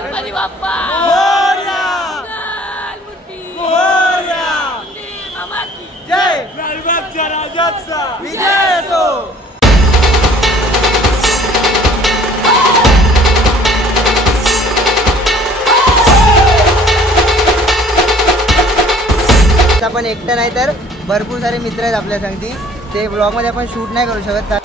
गणपती बाप्पा मोरया, मोरया, मामा की जय लालबागच्या राजाचा विजय असो. आपण एकटं नाही तर भरपूर सारे मित्र आहेत आपल्या संगती. ते ब्लॉग मध्ये आपण शूट नाही करू शकत.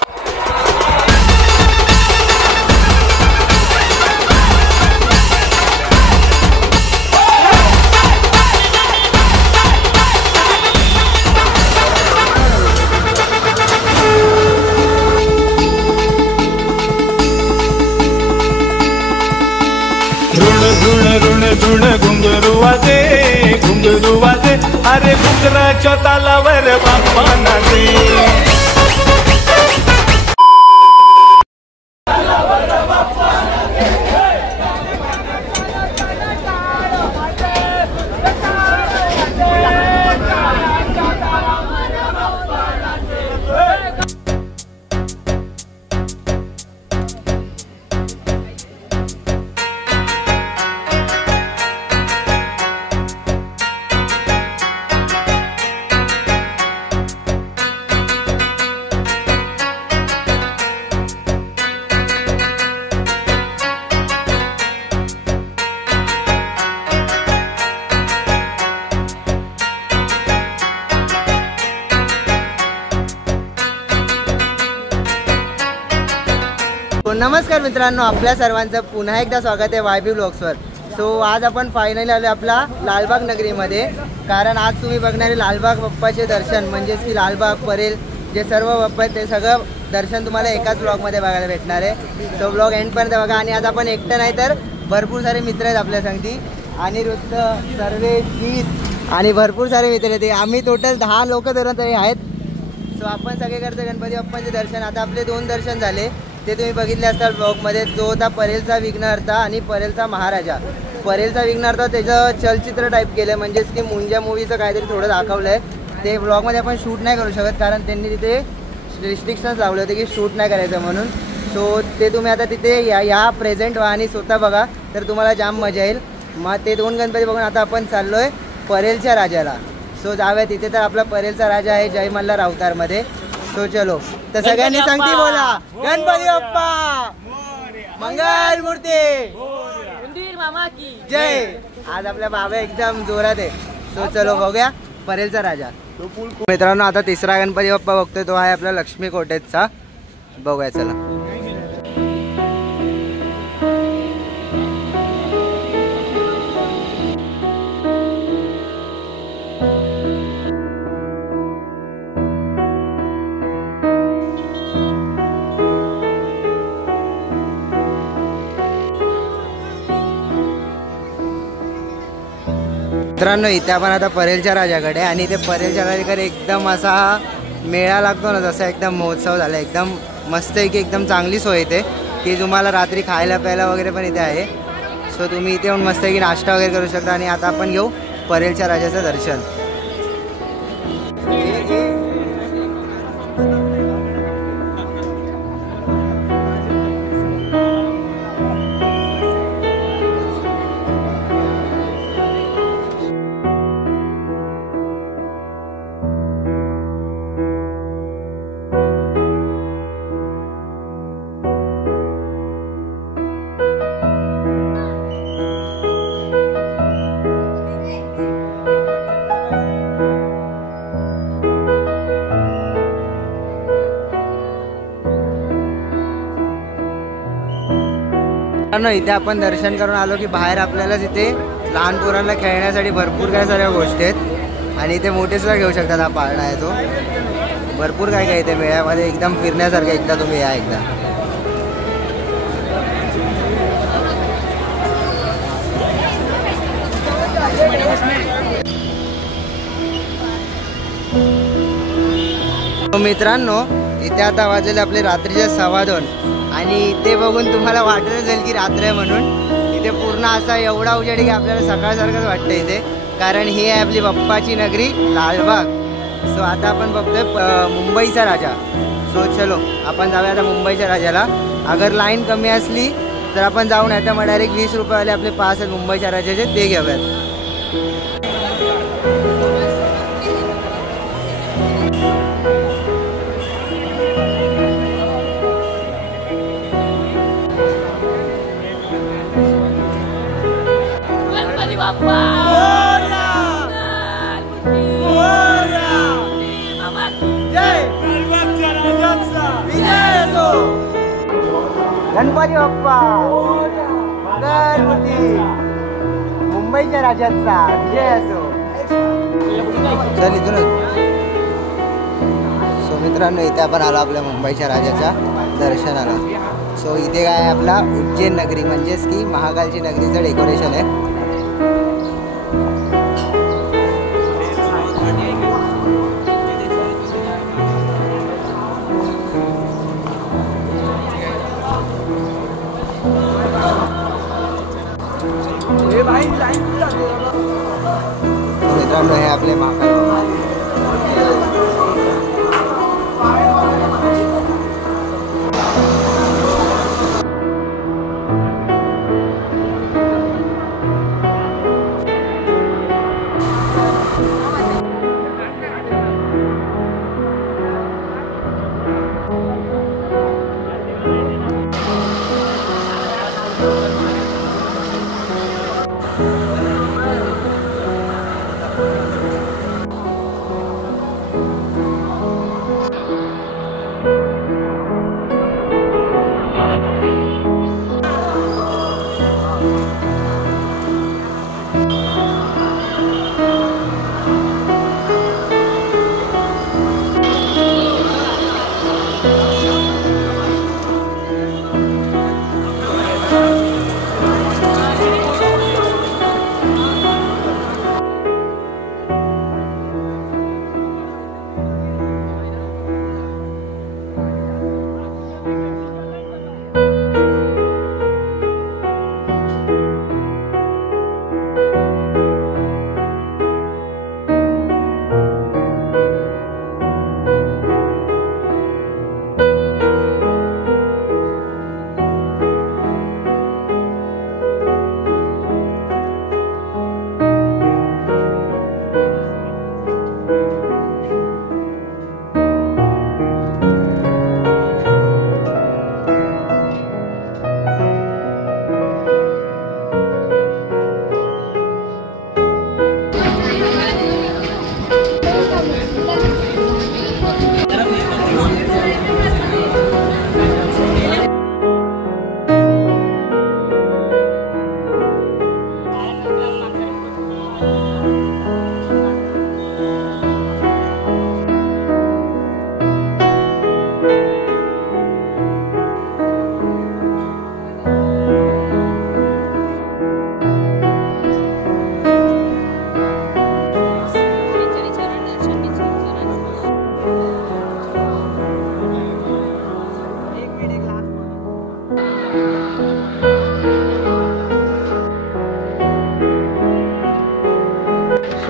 धुण घुंगरू वाजे अरे घुंगराच्या तालावर बाप्पा नाचे. नमस्कार मित्रांनो, आपल्या सर्वांचं पुन्हा एकदा स्वागत आहे वायबी ब्लॉग्सवर. सो आज आपण फायनली आलो आपला लालबाग नगरीमध्ये. कारण आज तुम्ही बघणारे लालबाग बाप्पाचे दर्शन, म्हणजेच की लालबाग परेल जे सर्व बाप्पा आहेत ते सगळं दर्शन तुम्हाला एकाच ब्लॉगमध्ये बघायला भेटणार आहे. सो ब्लॉग एंडपर्यंत बघा. आणि आज आपण एकटं नाही तर भरपूर सारे मित्र आहेत आपल्या संगती. अनिरुद्ध, सर्वेश, गीत आणि भरपूर सारे मित्र आहेत. आम्ही टोटल 10 लोक तरी आहेत. सो आपण सगळे करतो गणपती बाप्पांचे दर्शन. आता आपले 2 दर्शन झाले, ते तुम्ही बघितले असतात ब्लॉगमध्ये. जो होता परेलचा विघ्नहर्ता आणि परेलचा महाराजा. परेलचा विघ्नहर्ता त्याचं चलचित्र टाईप केलं, म्हणजेच की मुंजा मूवीचं काहीतरी थोडं दाखवलं आहे. ते ब्लॉगमध्ये आपण शूट नाही करू शकत कारण त्यांनी तिथे रिस्ट्रिक्शन्स लावले होते की शूट नाही करायचं म्हणून. सो ते तुम्ही आता तिथे या प्रेझेंट व्हा आणि स्वतः बघा, तर तुम्हाला जाम मजा येईल. मग ते 2 गणपती बघून आता आपण चाललो आहे परेलच्या राजाला. सो जाऊया तिथे. तर आपला परेलचा राजा आहे जय मल्हार अवतारमध्ये. सो चलो, तर सगळ्यांनी सांगती बोला गणपती बाप्पा मंगल मूर्ती मामा की जय. आज आपल्या बाबा एकदम जोरात आहे. सो चलो बघूया परेलचा राजा. मित्रांनो, आता तिसरा गणपती बाप्पा बघतोय, तो आहे आपला लक्ष्मी कोटेचा. बघूया चला. मित्रांनो, इथे आपण आता परेलच्या राजाकडे. आणि ते परेलच्या राजाकडे एकदम असा मेळा लागतो ना, जसा एकदम महोत्सव झाला. एकदम मस्त आहे की एकदम चांगली सोय इथे, की तुम्हाला रात्री खायला प्यायला वगैरे पण इथे आहे. सो तुम्ही इथे येऊन मस्त आहे की नाश्ता वगैरे करू शकता. आणि आता आपण घेऊ परेलच्या राजाचं दर्शन. इथे आपण दर्शन करून आलो की बाहेर आपल्याला तिथे लहान पोरांना खेळण्यासाठी भरपूर काय साऱ्या गोष्टी आहेत. आणि इथे मोठे सुद्धा घेऊ शकतात. हा पाळणा आहे तो. भरपूर काय काय इथे मेळ्यामध्ये एकदम फिरण्यासारखं. एकदा तुम्ही या एकदा. मित्रांनो, इथे आता वाजलेले आपले रात्रीचे 2:15. आणि ते बघून तुम्हाला वाटत असेल की रात्र आहे म्हणून. इथे पूर्ण असा एवढा उजेड की आपल्याला सकाळसारखंच वाटतं इथे. कारण ही आहे आपली बाप्पाची नगरी लालबाग. सो आता आपण बघतोय मुंबईचा राजा. सो चलो आपण जाऊया आता मुंबईच्या राजाला. अगर लाईन कमी असली तर आपण जाऊन येतं मग डायरेक्ट 20 रुपयेवाले आपले पास आहेत मुंबईच्या राजाचे ते घेऊयात. गणपती बाप्पा गणपती बाप्पा गणपती मुंबईच्या राजाचा विजय असो. चल इथूनच. सो मित्रांनो इथे आपण आलो आपल्या मुंबईच्या राजाच्या दर्शनाला. सो इथे काय आहे आपला उज्जैन नगरी म्हणजेच की महाकालची नगरीचं डेकोरेशन आहे. मित्रांनो हे आपले महाकाल.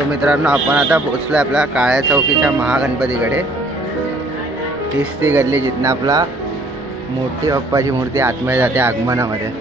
मित्रांनो आपण आता पोहोचलो आपल्या काळ्या चौकीच्या महागणपतीकडे. हीच ती गल्ली जिथनं आपला मोठी बाप्पाची मूर्ती आतमध्ये जाते आगमनामध्ये.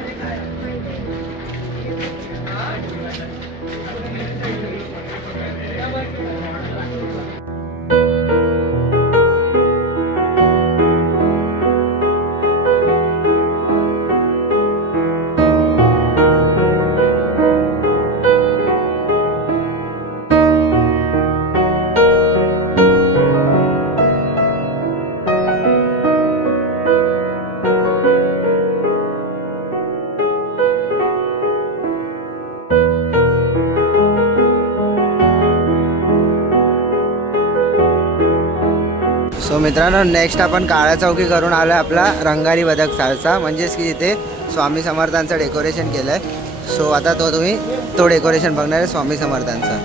सो मित्रांनो नेक्स्ट आपण काळ्या चौकी करून आलो आपला रंगारी बदक सालसा म्हणजेच की इथे स्वामी समर्थांचं डेकोरेशन केलं आहे. सो आता तुम्ही तो डेकोरेशन बघणार आहे स्वामी समर्थांचा.